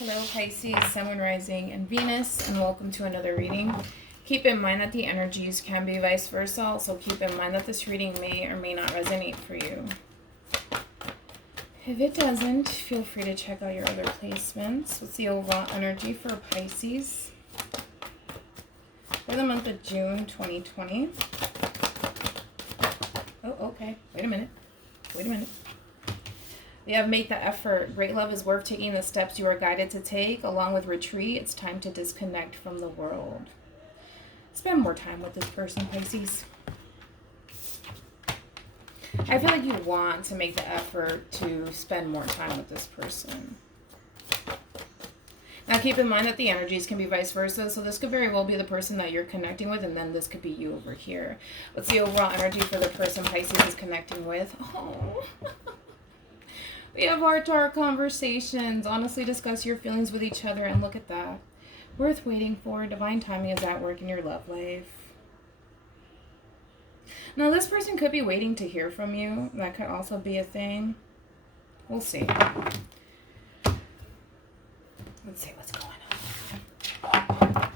Hello Pisces, Sun, Moon, Rising, and Venus, and welcome to another reading. Keep in mind that the energies can be vice versa, also keep in mind that this reading may or may not resonate for you. If it doesn't, feel free to check out your other placements. What's the overall energy for Pisces for the month of June 2020? Oh, okay. Wait a minute. We have make the effort. Great love is worth taking the steps you are guided to take. Along with retreat, it's time to disconnect from the world. Spend more time with this person, Pisces. I feel like you want to make the effort to spend more time with this person. Now keep in mind that the energies can be vice versa, so this could very well be the person that you're connecting with, and then this could be you over here. What's the overall energy for the person Pisces is connecting with? Oh. We have heart-to-heart conversations. Honestly discuss your feelings with each other, and look at that. Worth waiting for. Divine timing is at work in your love life. Now, this person could be waiting to hear from you. That could also be a thing. We'll see. Let's see what's going on.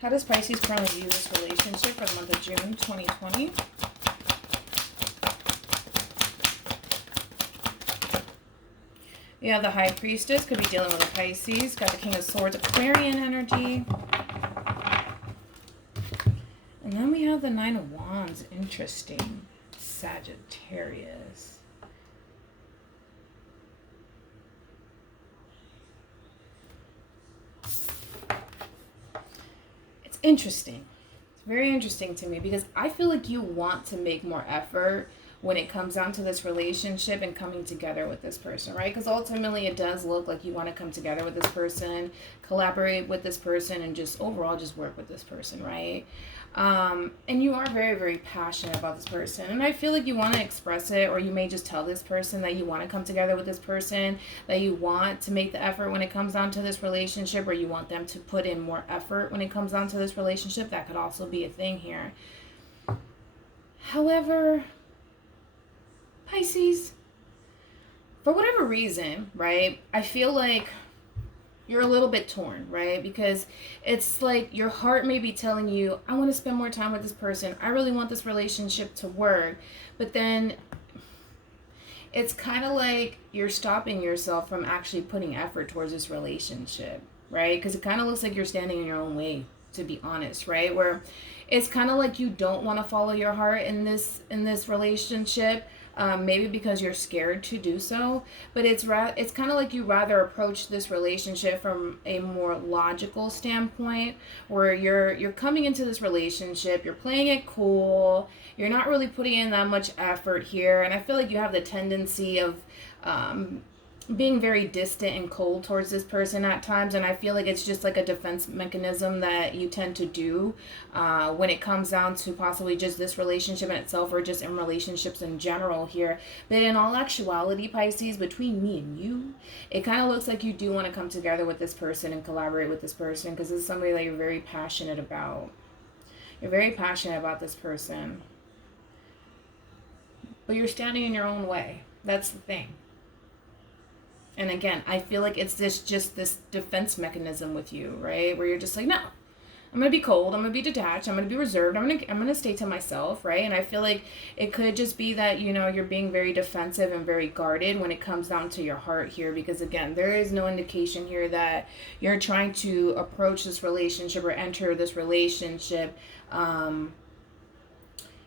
How does Pisces currently view this relationship for the month of June 2020? We have the High Priestess, could be dealing with a Pisces. Got the King of Swords, Aquarian energy. And then we have the Nine of Wands, interesting. Sagittarius. It's interesting. It's very interesting to me because I feel like you want to make more effort when it comes down to this relationship and coming together with this person, right? Because ultimately it does look like you want to come together with this person, collaborate with this person, and just overall just work with this person, right? And you are very, very passionate about this person. And I feel like you want to express it, or you may just tell this person that you want to come together with this person, that you want to make the effort when it comes down to this relationship, or you want them to put in more effort when it comes down to this relationship. That could also be a thing here. However, Pisces, for whatever reason, right, I feel like you're a little bit torn, right? Because it's like your heart may be telling you, I want to spend more time with this person. I really want this relationship to work. But then it's kind of like you're stopping yourself from actually putting effort towards this relationship, right? Because it kind of looks like you're standing in your own way, to be honest, right? Where it's kind of like you don't want to follow your heart in this relationship. Maybe because you're scared to do so, but it's kind of like you rather approach this relationship from a more logical standpoint, where you're coming into this relationship, you're playing it cool, you're not really putting in that much effort here, and I feel like you have the tendency of being very distant and cold towards this person at times, and I feel like it's just like a defense mechanism that you tend to do when it comes down to possibly just this relationship in itself, or just in relationships in general here. But in all actuality, Pisces, between me and you, it kind of looks like you do want to come together with this person and collaborate with this person, because this is somebody that you're very passionate about. You're very passionate about this person, but you're standing in your own way. That's the thing. And again, I feel like it's just this defense mechanism with you, right? Where you're just like, no, I'm going to be cold. I'm going to be detached. I'm going to be reserved. I'm going to stay to myself, right? And I feel like it could just be that, you know, you're being very defensive and very guarded when it comes down to your heart here. Because again, there is no indication here that you're trying to approach this relationship or enter this relationship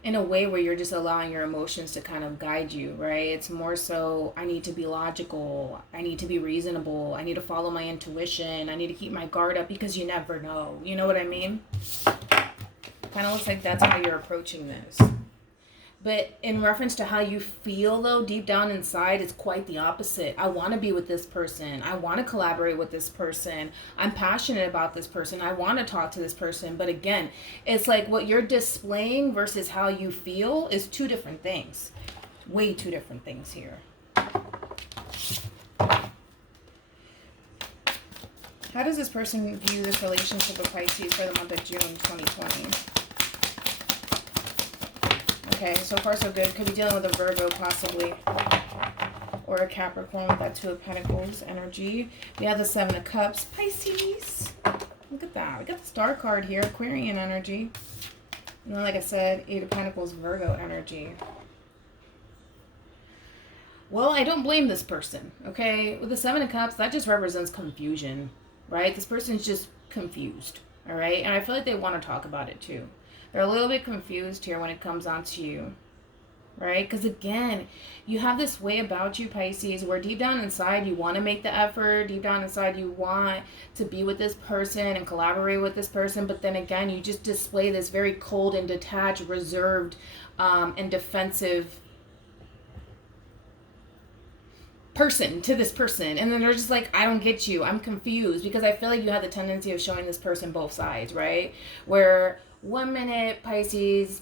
in a way where you're just allowing your emotions to kind of guide you, right? It's more so, I need to be logical, I need to be reasonable, I need to follow my intuition, I need to keep my guard up because you never know. You know what I mean? Kind of looks like that's how you're approaching this. But in reference to how you feel, though, deep down inside, it's quite the opposite. I want to be with this person. I want to collaborate with this person. I'm passionate about this person. I want to talk to this person. But again, it's like what you're displaying versus how you feel is two different things. Way two different things here. How does this person view this relationship with Pisces for the month of June 2020? Okay, so far so good. Could be dealing with a Virgo possibly. Or or a Capricorn with that Two of Pentacles energy. We have the Seven of Cups, Pisces. Look at that. We got the Star card here, Aquarian energy. And then, like I said, Eight of Pentacles, Virgo energy. Well, I don't blame this person, okay? With the Seven of Cups, that just represents confusion, right? This person's just confused, all right? And I feel like they want to talk about it too. They're a little bit confused here when it comes on to you, right? Because again, you have this way about you, Pisces, where deep down inside you want to make the effort. Deep down inside you want to be with this person and collaborate with this person. But then again, you just display this very cold and detached, reserved, and defensive person to this person, and then they're just like, I don't get you, I'm confused, because I feel like you have the tendency of showing this person both sides, right? Where 1 minute, Pisces,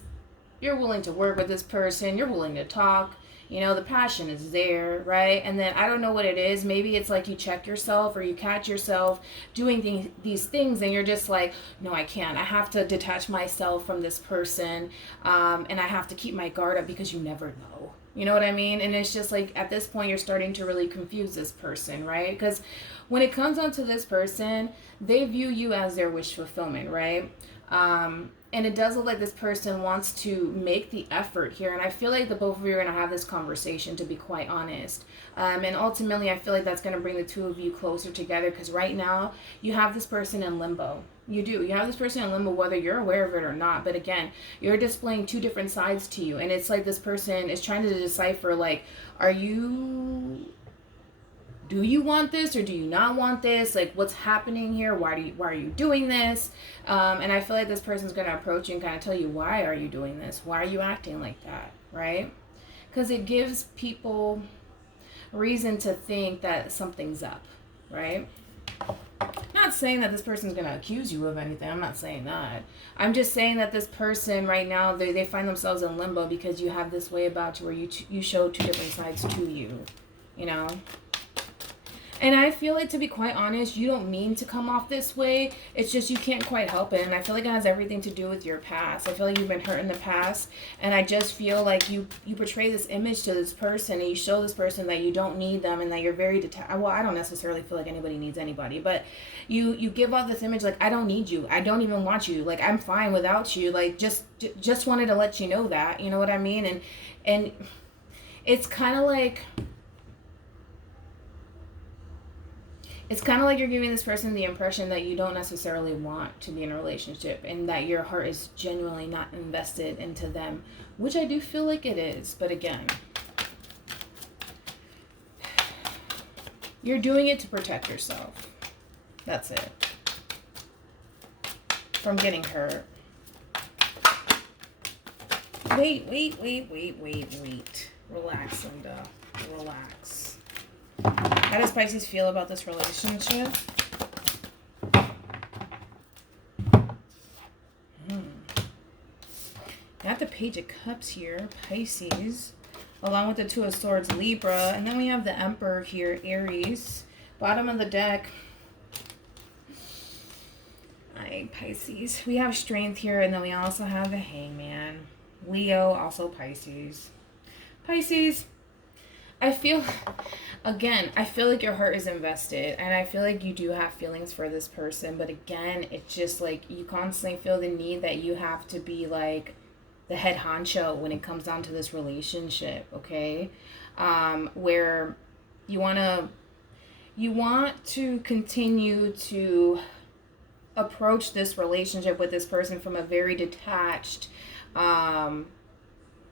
you're willing to work with this person, you're willing to talk, you know, the passion is there, right? And then I don't know what it is, maybe it's like you check yourself or you catch yourself doing these things and you're just like, no, I can't, I have to detach myself from this person, and I have to keep my guard up, because you never know. You know what I mean? And it's just like, at this point, you're starting to really confuse this person, right? Because when it comes on to this person, they view you as their wish fulfillment, right? And it does look like this person wants to make the effort here. And I feel like the both of you are going to have this conversation, to be quite honest. And ultimately, I feel like that's going to bring the two of you closer together, because right now, you have this person in limbo. You do. You have this person in limbo, whether you're aware of it or not. But again, you're displaying two different sides to you. And it's like this person is trying to decipher, like, do you want this or do you not want this? Like, what's happening here? Why are you doing this? And I feel like this person's going to approach you and kind of tell you, why are you doing this? Why are you acting like that? Right? Because it gives people reason to think that something's up. Right? Not saying that this person's going to accuse you of anything. I'm not saying that. I'm just saying that this person right now, they find themselves in limbo because you have this way about you where you show two different sides to you, you know? And I feel like, to be quite honest, you don't mean to come off this way. It's just you can't quite help it. And I feel like it has everything to do with your past. I feel like you've been hurt in the past. And I just feel like you portray this image to this person. And you show this person that you don't need them. And that you're very detached. Well, I don't necessarily feel like anybody needs anybody. But you give off this image like, I don't need you. I don't even want you. Like, I'm fine without you. Like, just wanted to let you know that. You know what I mean? And it's kind of like... It's kind of like you're giving this person the impression that you don't necessarily want to be in a relationship, and that your heart is genuinely not invested into them, which I do feel like it is. But again, you're doing it to protect yourself. That's it. From getting hurt. Wait. Relax, Linda. Relax. How does Pisces feel about this relationship? Got the Page of Cups here, Pisces, along with the Two of Swords, Libra, and then we have the Emperor here, Aries. Bottom of the deck, Pisces. We have Strength here, and then we also have the Hangman, Leo, also Pisces. Pisces, I feel like your heart is invested, and I feel like you do have feelings for this person, but again, it's just like you constantly feel the need that you have to be like the head honcho when it comes down to this relationship, okay? Where you want to continue to approach this relationship with this person from a very detached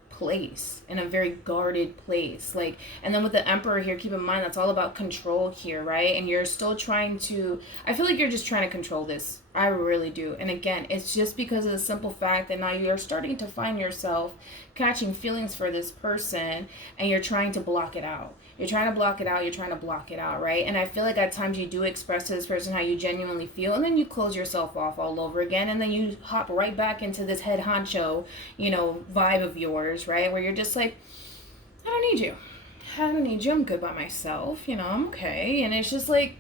place, in a very guarded place, like, and then with the Emperor here, keep in mind that's all about control here, right? And you're still trying to, I feel like you're just trying to control this. I really do. And again, it's just because of the simple fact that now you're starting to find yourself catching feelings for this person, and you're trying to block it out. You're trying to block it out, right? And I feel like at times you do express to this person how you genuinely feel, and then you close yourself off all over again, and then you hop right back into this head honcho, vibe of yours, right? Where you're just like, I don't need you. I'm good by myself. I'm okay. And it's just like,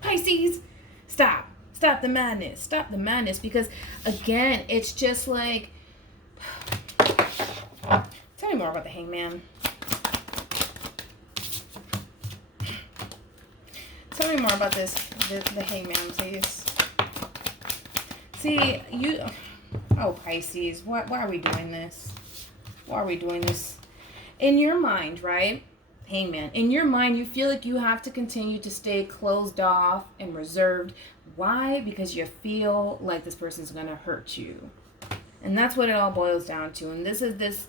Pisces, stop the madness. Because again, it's just like, tell me more about the Hangman. Tell me more about this, the hangman, please. See, oh, Pisces, why are we doing this? Why are we doing this? In your mind, right? Hangman. In your mind, you feel like you have to continue to stay closed off and reserved. Why? Because you feel like this person's going to hurt you. And that's what it all boils down to. And this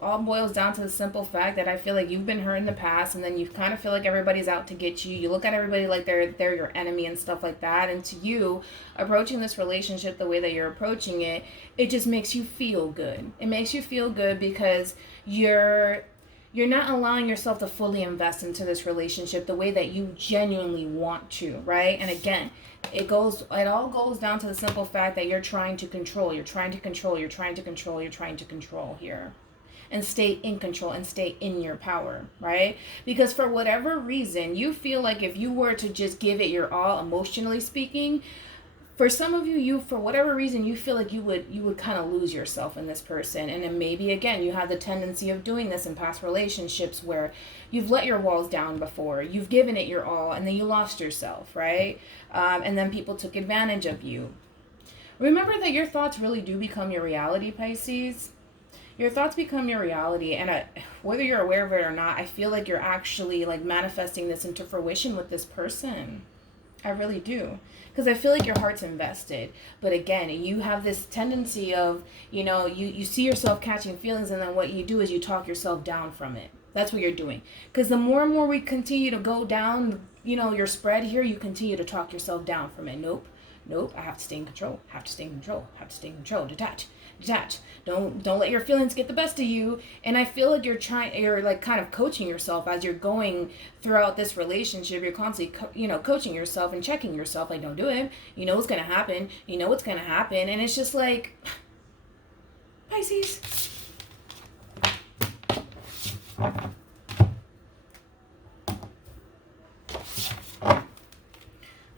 all boils down to the simple fact that I feel like you've been hurt in the past, and then you kind of feel like everybody's out to get you. You look at everybody like they're your enemy and stuff like that. And to you, approaching this relationship the way that you're approaching it, it just makes you feel good. It makes you feel good because you're not allowing yourself to fully invest into this relationship the way that you genuinely want to, right? And again, it all goes down to the simple fact that you're trying to control here. And stay in control and stay in your power, right? Because for whatever reason, you feel like if you were to just give it your all, emotionally speaking, for some of you, for whatever reason, you feel like you would kind of lose yourself in this person. And then maybe, again, you have the tendency of doing this in past relationships where you've let your walls down before. You've given it your all, and then you lost yourself, right? And then people took advantage of you. Remember that your thoughts really do become your reality, Pisces. Your thoughts become your reality, and whether you're aware of it or not, I feel like you're actually like manifesting this into fruition with this person. I really do. Because I feel like your heart's invested. But again, you have this tendency of, you see yourself catching feelings, and then what you do is you talk yourself down from it. That's what you're doing. Because the more and more we continue to go down, your spread here, you continue to talk yourself down from it. Nope. I have to stay in control. Detach. Don't let your feelings get the best of you. And I feel like you're like kind of coaching yourself as you're going throughout this relationship. You're constantly, coaching yourself and checking yourself. Like, don't do it. You know what's going to happen. And it's just like, Pisces.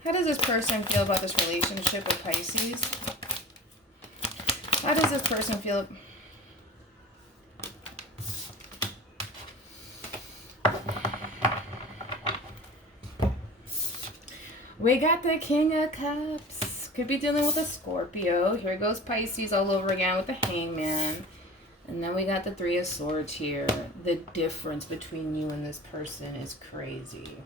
How does this person feel about this relationship with Pisces? How does this person feel? We got the King of Cups. Could be dealing with a Scorpio. Here goes Pisces all over again with the Hangman. And then we got the Three of Swords here. The difference between you and this person is crazy.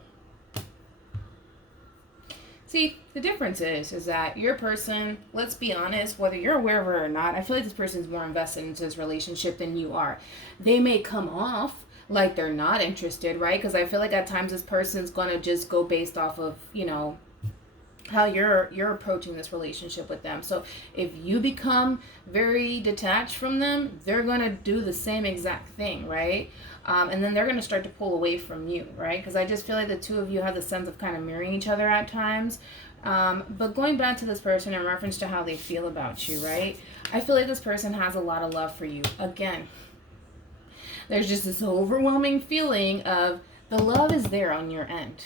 See, the difference is that your person, let's be honest, whether you're aware of it or not, I feel like this person's more invested into this relationship than you are. They may come off like they're not interested, right? Because I feel like at times this person's going to just go based off of, how you're approaching this relationship with them. So if you become very detached from them, they're going to do the same exact thing, right? And then they're going to start to pull away from you, right? Because I just feel like the two of you have the sense of kind of mirroring each other at times. But going back to this person in reference to how they feel about you, right? I feel like this person has a lot of love for you. Again, there's just this overwhelming feeling of the love is there on your end.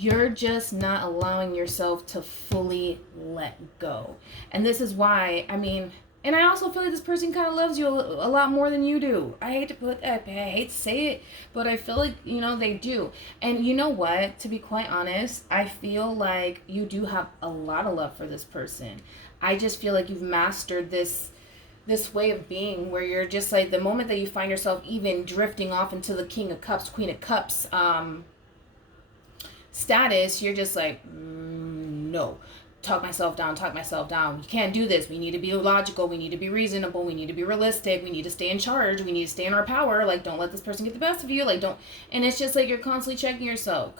You're just not allowing yourself to fully let go. And this is why, and I also feel like this person kind of loves you a lot more than you do. I hate to say it, but I feel like, they do. And you know what? To be quite honest, I feel like you do have a lot of love for this person. I just feel like you've mastered this way of being where you're just like, the moment that you find yourself even drifting off into the King of Cups, Queen of Cups, status, you're just like, no, talk myself down. You can't do this. We need to be logical. We need to be reasonable. We need to be realistic. We need to stay in charge. We need to stay in our power. Like, don't let this person get the best of you. Like, don't. And it's just like you're constantly checking yourself.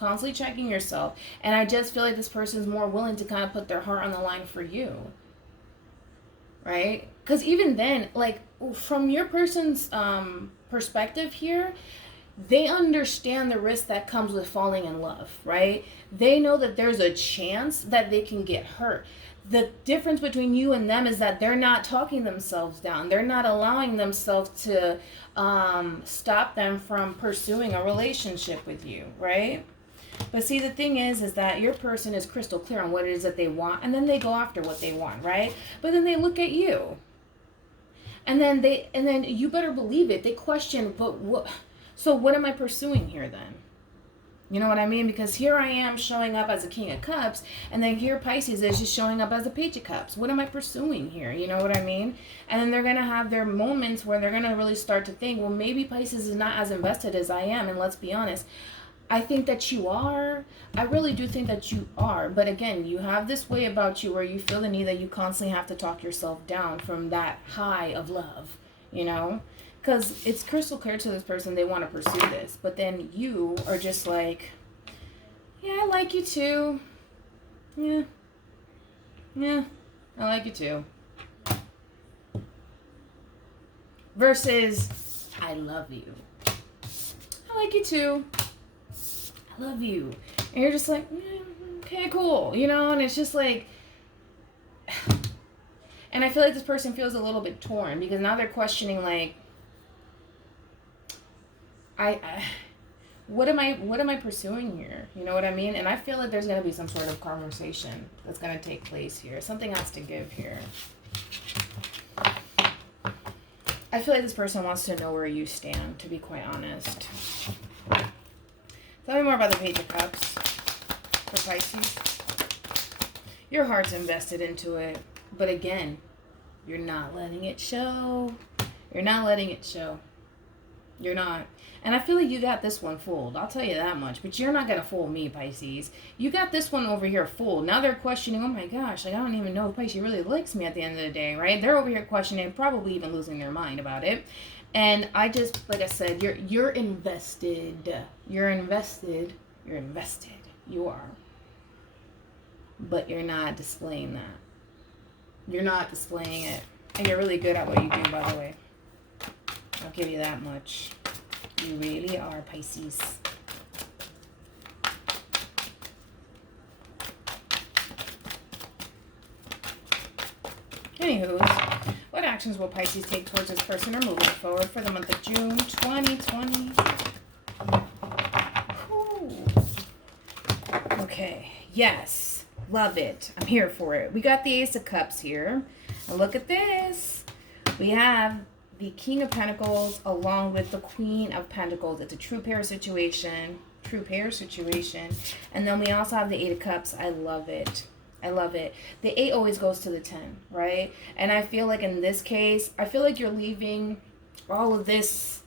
And I just feel like this person's more willing to kind of put their heart on the line for you. Right? Because even then, like, from your person's perspective here, they understand the risk that comes with falling in love, right? They know that there's a chance that they can get hurt. The difference between you and them is that they're not talking themselves down. They're not allowing themselves to stop them from pursuing a relationship with you, right? But see, the thing is that your person is crystal clear on what it is that they want, and then they go after what they want, right? But then they look at you, and then you better believe it. They question, but what? So what am I pursuing here then? You know what I mean? Because here I am showing up as a King of Cups, and then here Pisces is just showing up as a Page of Cups. What am I pursuing here? You know what I mean? And then they're going to have their moments where they're going to really start to think, well, maybe Pisces is not as invested as I am. And let's be honest, I think that you are. I really do think that you are. But again, you have this way about you where you feel the need that you constantly have to talk yourself down from that high of love, you know? Because it's crystal clear to this person they want to pursue this. But then you are just like, yeah, I like you too. Yeah. Yeah, I like you too. Versus, I love you. I like you too. I love you. And you're just like, okay, cool. You know, and it's just like... And I feel like this person feels a little bit torn because now they're questioning, like, what am I pursuing here? You know what I mean? And I feel like there's going to be some sort of conversation that's going to take place here. Something has to give here. I feel like this person wants to know where you stand, to be quite honest. Tell me more about the Page of Cups for Pisces. Your heart's invested into it. But again, you're not letting it show. You're not letting it show. You're not. And I feel like you got this one fooled. I'll tell you that much. But you're not going to fool me, Pisces. You got this one over here fooled. Now they're questioning, oh my gosh, like I don't even know if Pisces really likes me at the end of the day, right? They're over here questioning, probably even losing their mind about it. And I just, like I said, you're invested. You're invested. You're invested. You are. But you're not displaying that. You're not displaying it. And you're really good at what you do, by the way. I'll give you that much. You really are, Pisces. Anywho, what actions will Pisces take towards this person or moving forward for the month of June 2020? Ooh. Okay, yes, love it. I'm here for it. We got the Ace of Cups here. And look at this. We have the King of Pentacles along with the Queen of Pentacles. It's a true pair situation. True pair situation. And then we also have the Eight of Cups. I love it. I love it. The 8 always goes to the 10, right? And I feel like in this case, I feel like you're leaving all of this.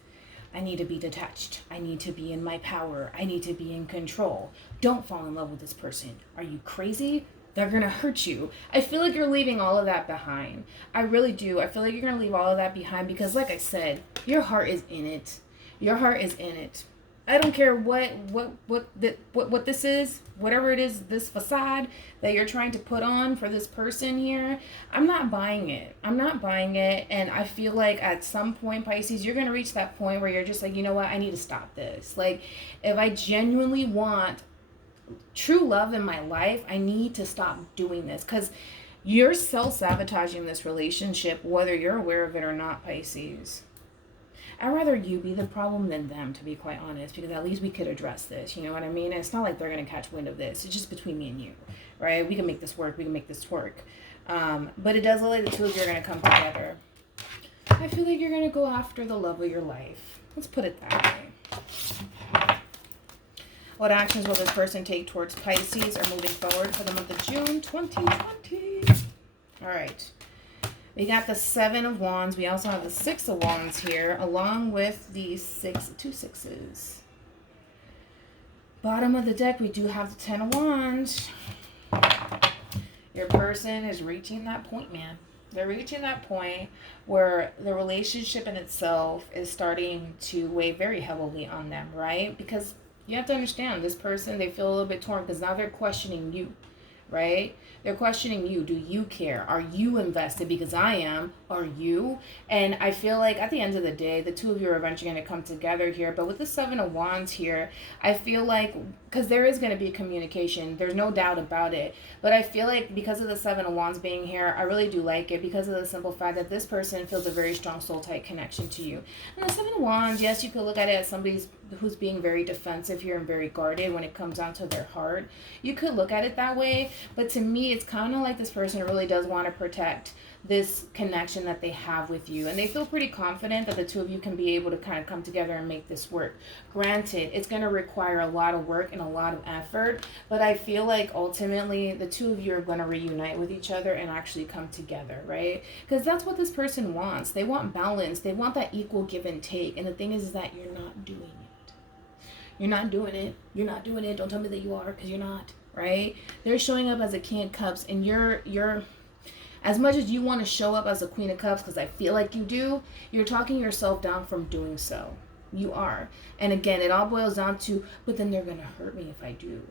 I need to be detached. I need to be in my power. I need to be in control. Don't fall in love with this person. Are you crazy? They're going to hurt you. I feel like you're leaving all of that behind. I really do. I feel like you're going to leave all of that behind because, like I said, your heart is in it. Your heart is in it. I don't care what this is, whatever it is, this facade that you're trying to put on for this person here. I'm not buying it. I'm not buying it. And I feel like at some point, Pisces, you're going to reach that point where you're just like, you know what? I need to stop this. Like, if I genuinely want true love in my life, I need to stop doing this because you're self-sabotaging this relationship, whether you're aware of it or not, Pisces. I'd rather you be the problem than them, to be quite honest, because at least we could address this, you know what I mean? And it's not like they're going to catch wind of this. It's just between me and you, right? We can make this work. We can make this work. But it does look like the two of you are going to come together. I feel like you're going to go after the love of your life. Let's put it that way. What actions will this person take towards Pisces or moving forward for the month of June 2020? All right. We got the 7 of Wands. We also have the 6 of Wands here, along with the 2 sixes. Bottom of the deck, we do have the 10 of Wands. Your person is reaching that point, man. They're reaching that point where the relationship in itself is starting to weigh very heavily on them, right? Because you have to understand, this person, they feel a little bit torn because now they're questioning you, right? They're questioning you. Do you care? Are you invested? Because I am. Are you? And I feel like at the end of the day, the two of you are eventually going to come together here. But with the 7 of Wands here, I feel like, because there is going to be communication, there's no doubt about it. But I feel like because of the 7 of Wands being here, I really do like it because of the simple fact that this person feels a very strong soul-tight connection to you. And the 7 of Wands, yes, you could look at it as somebody who's being very defensive here and very guarded when it comes down to their heart. You could look at it that way. But to me, it's kind of like this person really does want to protect this connection that they have with you. And they feel pretty confident that the two of you can be able to kind of come together and make this work. Granted, it's going to require a lot of work and a lot of effort, but I feel like ultimately the two of you are going to reunite with each other and actually come together, right? Because that's what this person wants. They want balance. They want that equal give and take. And the thing is that you're not doing it. You're not doing it. You're not doing it. Don't tell me that you are, because you're not, right? They're showing up as a King of Cups, and you're as much as you want to show up as a Queen of Cups, because I feel like you do, you're talking yourself down from doing so. You are. And again, it all boils down to, but then they're going to hurt me if I do.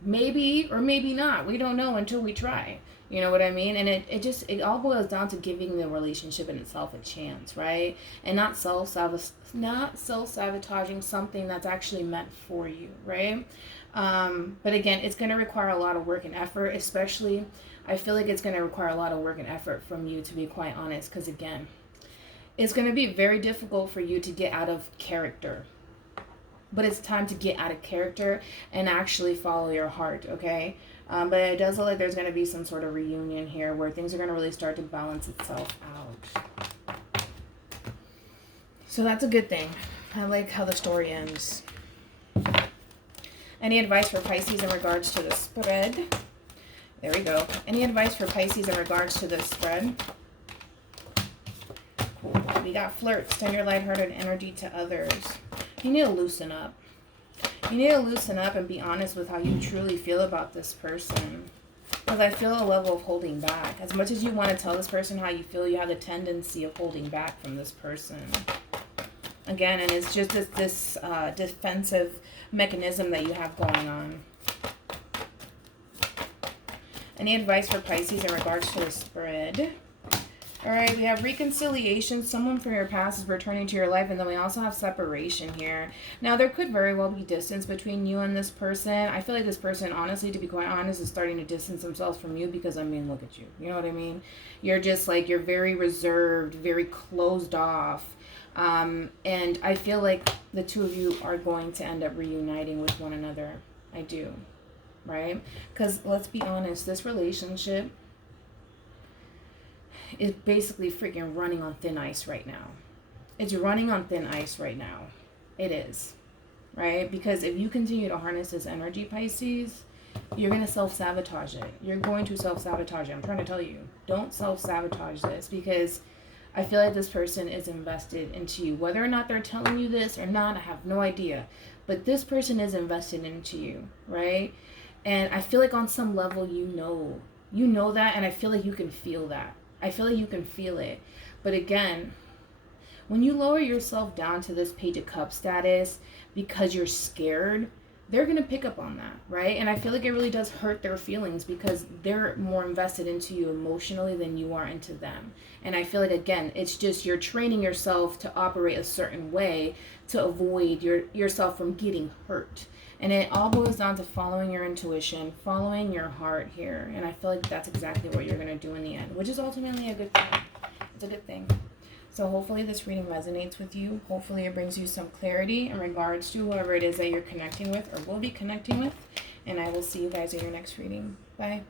Maybe or maybe not. We don't know until we try. You know what I mean? And it all boils down to giving the relationship in itself a chance, right? And not self-sabotaging something that's actually meant for you, right? But again, it's going to require a lot of work and effort, especially, I feel like it's going to require a lot of work and effort from you, to be quite honest, because again, it's going to be very difficult for you to get out of character. But it's time to get out of character and actually follow your heart, okay? But it does look like there's going to be some sort of reunion here where things are going to really start to balance itself out. So that's a good thing. I like how the story ends. Any advice for Pisces in regards to the spread? There we go. Any advice for Pisces in regards to the spread? Cool. We got flirt. Extend your lighthearted energy to others. You need to loosen up. You need to loosen up and be honest with how you truly feel about this person. Because I feel a level of holding back. As much as you want to tell this person how you feel, you have a tendency of holding back from this person. Again, and it's just this defensive mechanism that you have going on. Any advice for Pisces in regards to the spread? All right, we have reconciliation. Someone from your past is returning to your life. And then we also have separation here. Now, there could very well be distance between you and this person. I feel like this person, honestly, to be quite honest, is starting to distance themselves from you because, I mean, look at you. You know what I mean? You're just like, you're very reserved, very closed off. And I feel like the two of you are going to end up reuniting with one another. I do. Right? Because let's be honest, this relationship is basically freaking running on thin ice right now. It's running on thin ice right now. It is. Right? Because if you continue to harness this energy, Pisces, you're going to self-sabotage it. You're going to self-sabotage it. I'm trying to tell you. Don't self-sabotage this, because I feel like this person is invested into you. Whether or not they're telling you this or not, I have no idea. But this person is invested into you. Right? And I feel like on some level, you know that, and I feel like you can feel that. I feel like you can feel it. But again, when you lower yourself down to this Page of Cups status because you're scared, they're going to pick up on that, right? And I feel like it really does hurt their feelings because they're more invested into you emotionally than you are into them. And I feel like, again, it's just you're training yourself to operate a certain way to avoid yourself from getting hurt. And it all boils down to following your intuition, following your heart here. And I feel like that's exactly what you're going to do in the end, which is ultimately a good thing. It's a good thing. So hopefully this reading resonates with you. Hopefully it brings you some clarity in regards to whoever it is that you're connecting with or will be connecting with. And I will see you guys in your next reading. Bye.